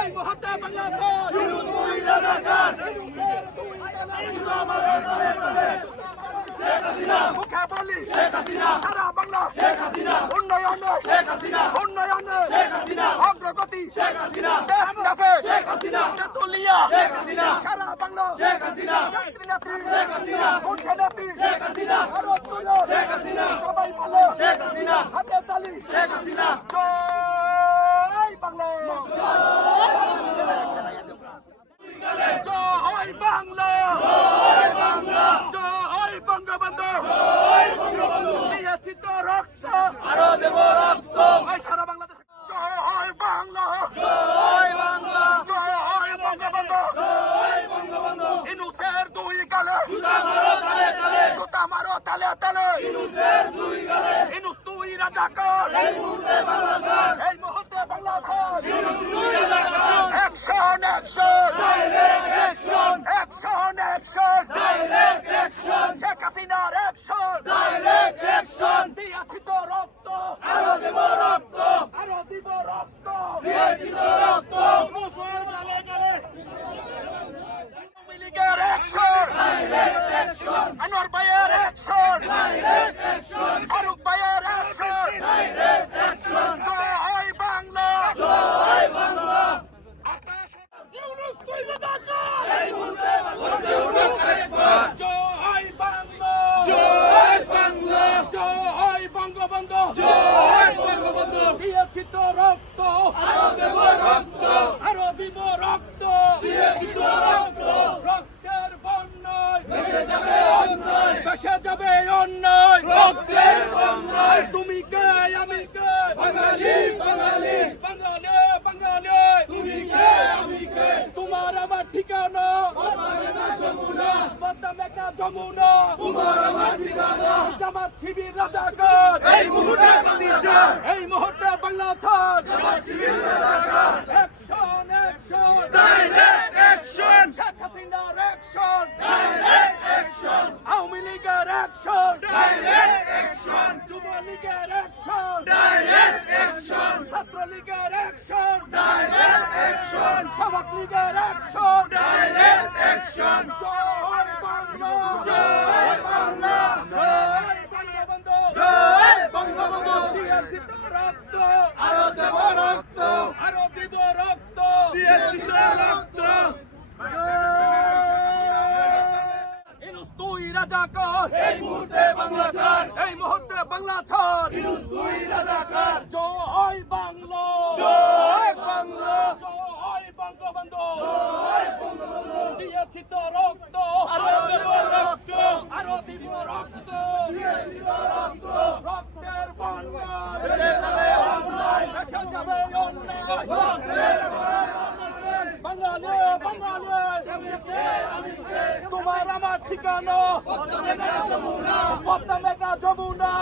এই মুহূর্তে বাংলাদেশ মুখে বলি সারা বাংলা উন্নয়নে অগ্রগতি তেতুলিয়া সারা বাংলা সবাই বলো হাতে তালি জয় বাংলা জয় বাংলা জয় বঙ্গবন্ধু দিয়েছি তো রক্ত আরো দেব রক্ত সারা বাংলাদেশ জয় বাংলা জয় বাংলা জয় বঙ্গবন্ধু ইনুসের দুই গালে জুতা মারো তালে তালে ইনুসের দুই গালে ইনুস দুই রাজাকার এই মুহূর্তে বাংলাদেশ ইনুস দুই রাজাকার অ্যাকশন ডাইরেক্ট অ্যাকশন শেখ হাসিনার ডাইরেক্ট অ্যাকশন দিয়েছি তো রক্ত আরো দিব রক্ত দিয়েছি তো রক্ত আওয়ামী লীগের অ্যাকশন আনোয়ার ভাইয়ের অ্যাকশন ফারুক ভাইয়ের অ্যাকশন জয় বাংলা জয় বাংলা জয় বঙ্গবন্ধু দিয়েছি তো রক্ত আরো দিব রক্ত রক্তের বন্যায় ভেসে যাবে অন্যায় রক্তের বন্যায় তুমি কে আমি কে বাঙালি তুমি কে আমি কে তোমার আমার ঠিকানা পদ্মা যমুনা তোমার আমার ঠিকানা জামাত শিবির রাজাকার এই মুহূর্তে বাংলা ছাড় জামাত শিবির রাজাকার অ্যাকশন ডাইরেক্ট অ্যাকশন শেখ হাসিনার অ্যাকশন ডাইরেক্ট অ্যাকশন আওয়ামী লীগের অ্যাকশন ডাইরেক্ট অ্যাকশন যুবলীগের অ্যাকশন ডাইরেক্ট অ্যাকশন ছাত্রলীগের অ্যাকশন ডাইরেক্ট অ্যাকশন সমাজ লীগের অ্যাকশন ডাইরেক্ট অ্যাকশন জয় বাংলা জয় বঙ্গবন্ধু দিয়েছি তো রক্ত আরো দেব রক্ত দিয়েছি তো রক্ত ইনুস দুই রাজাকার এই মুহূর্তে বাংলা ছাড় ইনুস দুই রাজাকার জয় বাংলা জয় বঙ্গবন্ধু দিয়েছি তো রক্ত আরো দেব রক্ত দিয়েছি তো রক্ত রক্তের বন্যায় ভেসে যাবে অন্যায় বাঙালি তোমার আমার ঠিকানা পদ্মা যমুনা